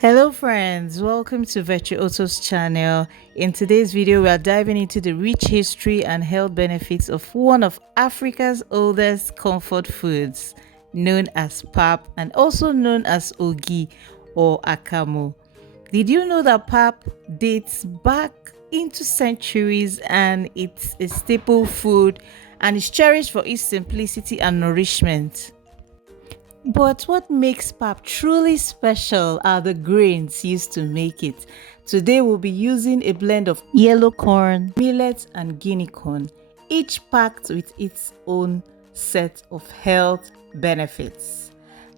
Hello friends, welcome to Virtuoso's channel. In today's video, we are diving into the rich history and health benefits of one of Africa's oldest comfort foods, known as pap and also known as ogi or akamu. Did you know that pap dates back into centuries and it's a staple food and is cherished for its simplicity and nourishment? But what makes pap truly special are the grains used to make it. Today we'll be using a blend of yellow corn, millet and guinea corn, each packed with its own set of health benefits.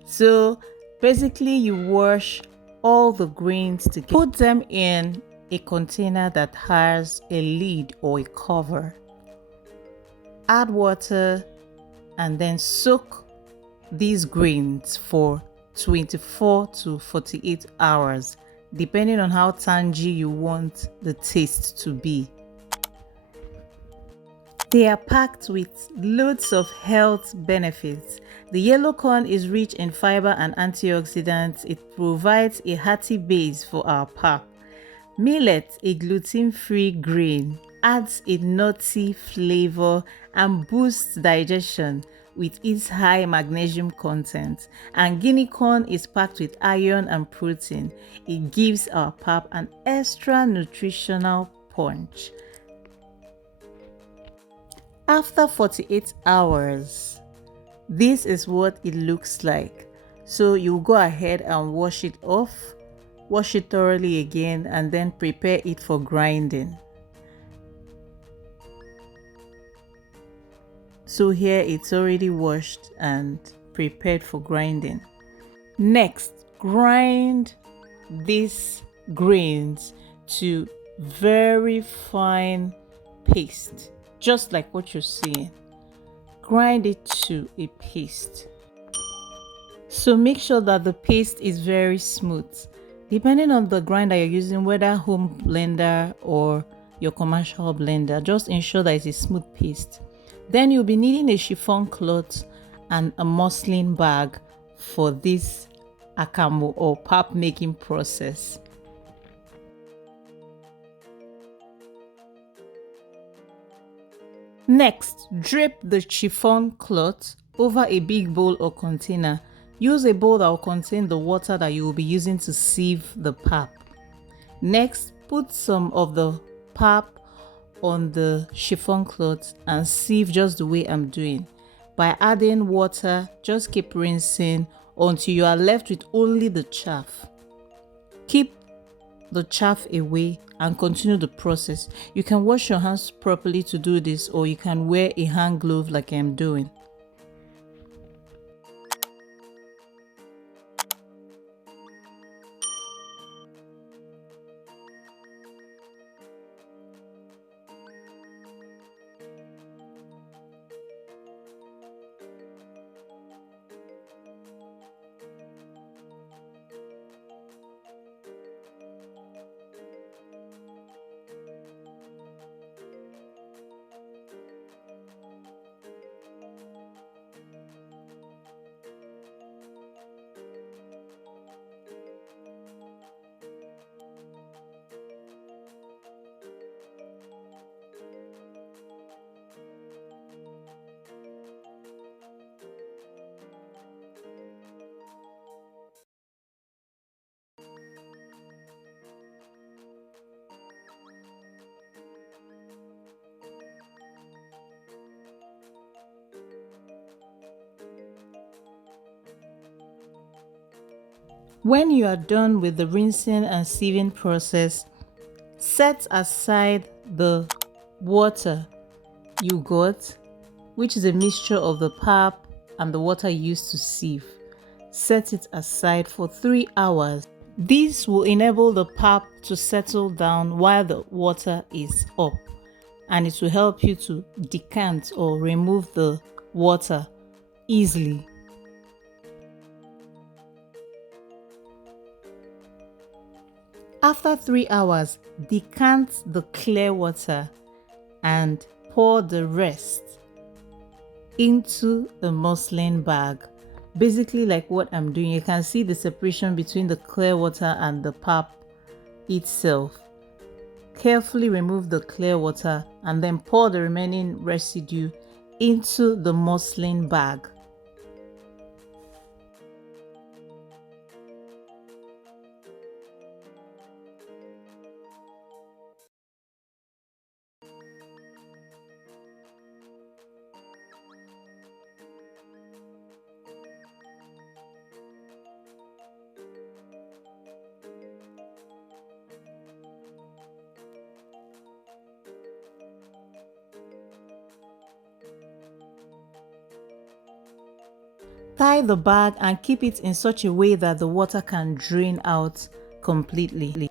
So basically you wash all the grains together, put them in a container that has a lid or a cover, add water and then soak these grains for 24 to 48 hours, depending on how tangy you want the taste to be. They are packed with loads of health benefits. The yellow corn is rich in fiber and antioxidants. It provides a hearty base for our pap. Millet, a gluten-free grain, adds a nutty flavor and boosts digestion with its high magnesium content. And guinea corn is packed with iron and protein. It gives our pap an extra nutritional punch. After 48 hours, this is what it looks like. So you go ahead and wash it off, wash it thoroughly again, and then prepare it for grinding. So here it's already washed and prepared for grinding. Next, grind these grains to very fine paste, just like what you're seeing. Grind it to a paste. So make sure that the paste is very smooth. Depending on the grinder you're using, whether home blender or your commercial blender, just ensure that it's a smooth paste. Then you'll be needing a chiffon cloth and a muslin bag for this akamu or pap making process. Next, drape the chiffon cloth over a big bowl or container. Use a bowl that will contain the water that you will be using to sieve the pap. Next, put some of the pap on the chiffon cloth and sieve just the way I'm doing. By adding water, just keep rinsing until you are left with only the chaff. Keep the chaff away and continue the process. You can wash your hands properly to do this, or you can wear a hand glove like I'm doing. When you are done with the rinsing and sieving process, set aside the water you got, which is a mixture of the pap and the water used to sieve. Set it aside for 3 hours. This will enable the pap to settle down while the water is up, and it will help you to decant or remove the water easily. After 3 hours, decant the clear water and pour the rest into a muslin bag. Basically like what I'm doing. You can see the separation between the clear water and the pap itself. Carefully remove the clear water and then pour the remaining residue into the muslin bag. Tie the bag and keep it in such a way that the water can drain out completely.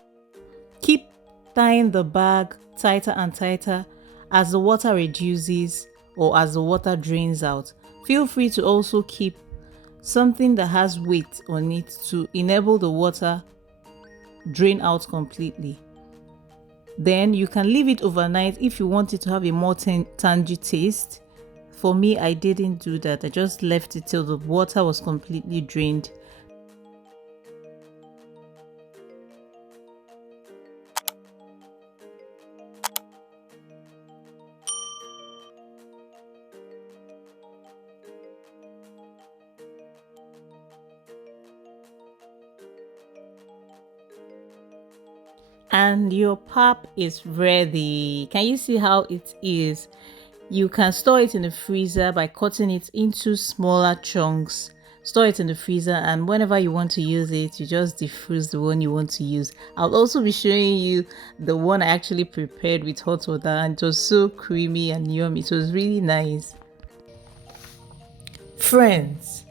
Keep tying the bag tighter and tighter as the water reduces or as the water drains out. Feel free to also keep something that has weight on it to enable the water drain out completely. Then you can leave it overnight if you want it to have a more tangy taste. For me, I didn't do that. I just left it till the water was completely drained. And your pap is ready. Can you see how it is? You can store it in the freezer by cutting it into smaller chunks. Store it in the freezer, and whenever you want to use it, you just defrost the one you want to use. I'll also be showing you the one I actually prepared with hot water, and it was so creamy and yummy. It was really nice. Friends,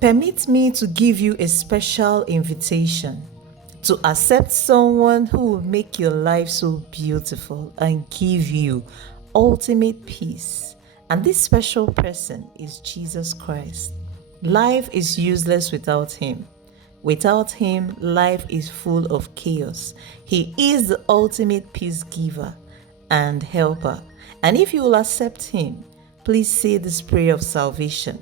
permit me to give you a special invitation to accept someone who will make your life so beautiful and give you ultimate peace. And this special person is Jesus Christ. Life is useless without him. Without him, life is full of chaos. He is the ultimate peace giver and helper. And if you will accept him, please say this prayer of salvation.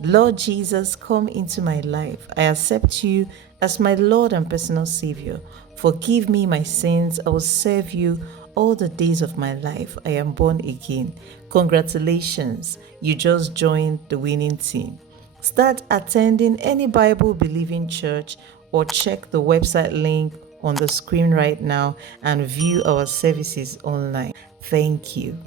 Lord Jesus, come into my life. I accept you as my Lord and personal Savior. Forgive me my sins. I will serve you all the days of my life. I am born again. Congratulations, you just joined the winning team. Start attending any Bible believing church or check the website link on the screen right now and view our services online. Thank you.